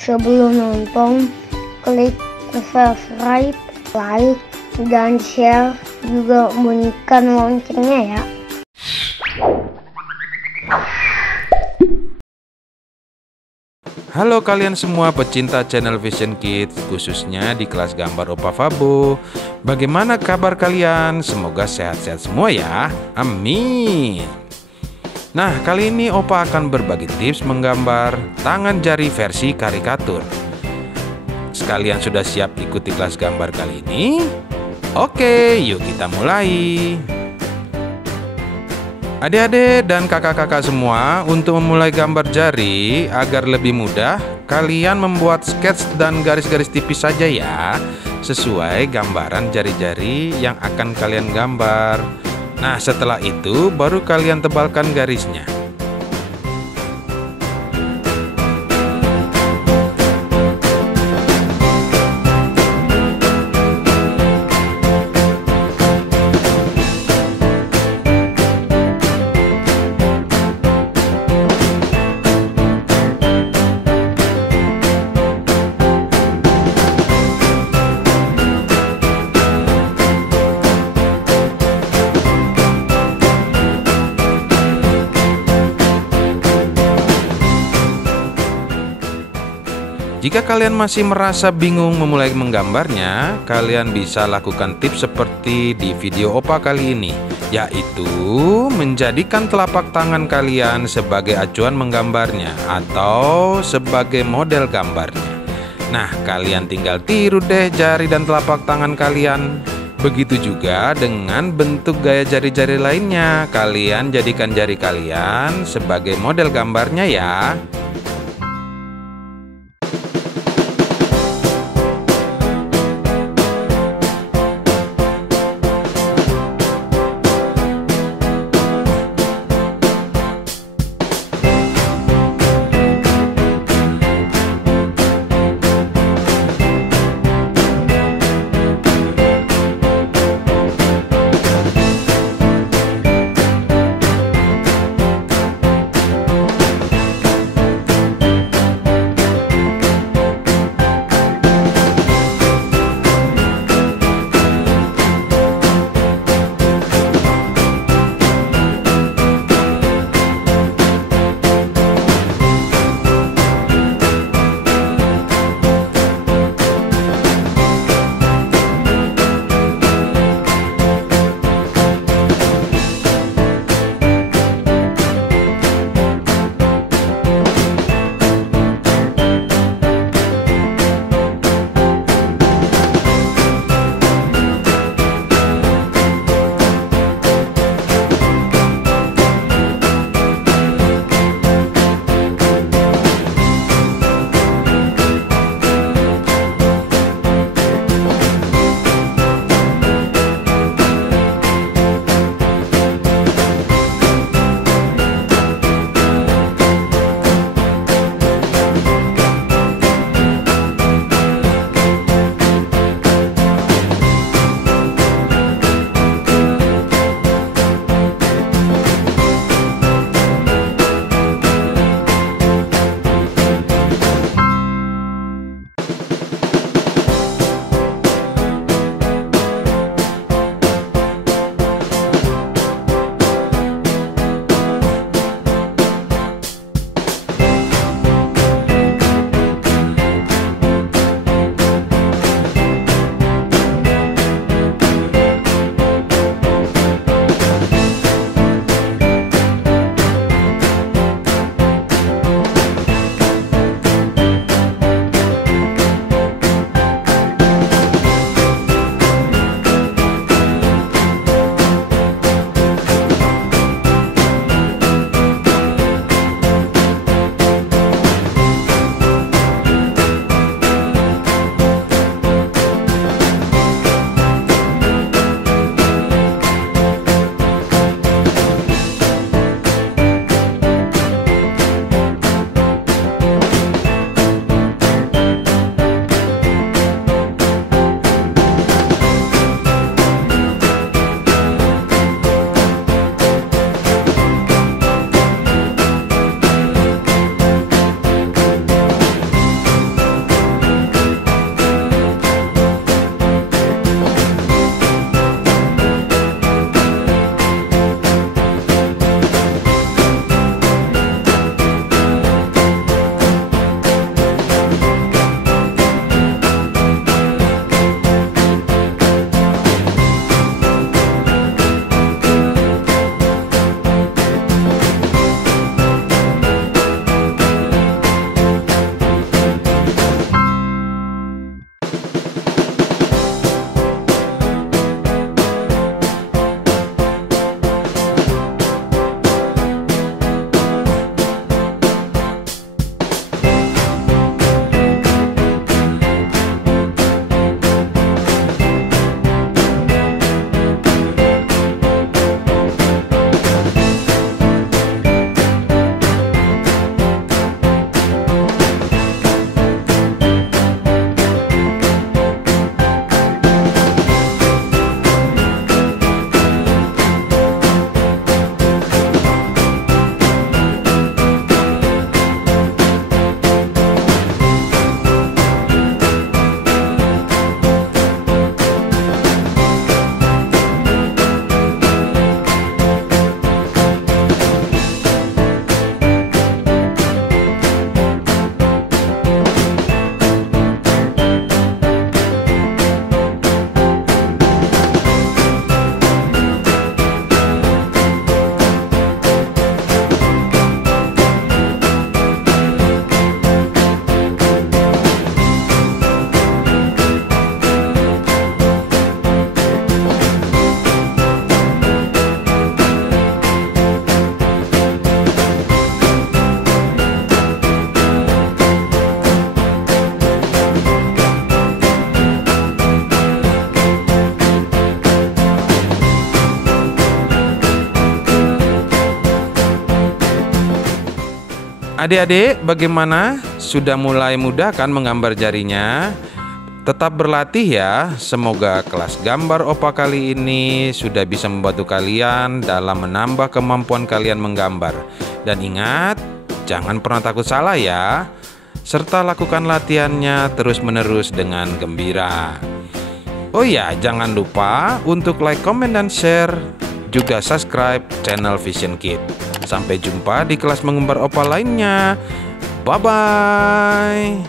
Sebelum nonton, klik subscribe, like, dan share, juga bunyikan loncengnya ya. Halo kalian semua pecinta channel Vision Kids, khususnya di kelas gambar Opa Fabo. Bagaimana kabar kalian? Semoga sehat-sehat semua ya. Amin. Nah, kali ini Opa akan berbagi tips menggambar tangan jari versi karikatur. Sekalian sudah siap ikuti kelas gambar kali ini? Oke, yuk kita mulai. Adik-adik dan kakak-kakak semua, untuk memulai gambar jari agar lebih mudah, kalian membuat skets dan garis-garis tipis saja ya, sesuai gambaran jari-jari yang akan kalian gambar. Nah, setelah itu baru kalian tebalkan garisnya. Jika kalian masih merasa bingung memulai menggambarnya, kalian bisa lakukan tips seperti di video Opa kali ini, yaitu menjadikan telapak tangan kalian sebagai acuan menggambarnya atau sebagai model gambarnya. Nah, kalian tinggal tiru deh jari dan telapak tangan kalian. Begitu juga dengan bentuk gaya jari-jari lainnya. Kalian jadikan jari kalian sebagai model gambarnya ya. Adik-adik, bagaimana? Sudah mulai mudah kan menggambar jarinya? Tetap berlatih ya. Semoga kelas gambar Opa kali ini sudah bisa membantu kalian dalam menambah kemampuan kalian menggambar. Dan ingat, jangan pernah takut salah ya. Serta lakukan latihannya terus-menerus dengan gembira. Oh ya, jangan lupa untuk like, comment, dan share. Juga subscribe channel Vision Kid. Sampai jumpa di kelas menggambar Opa lainnya. Bye-bye.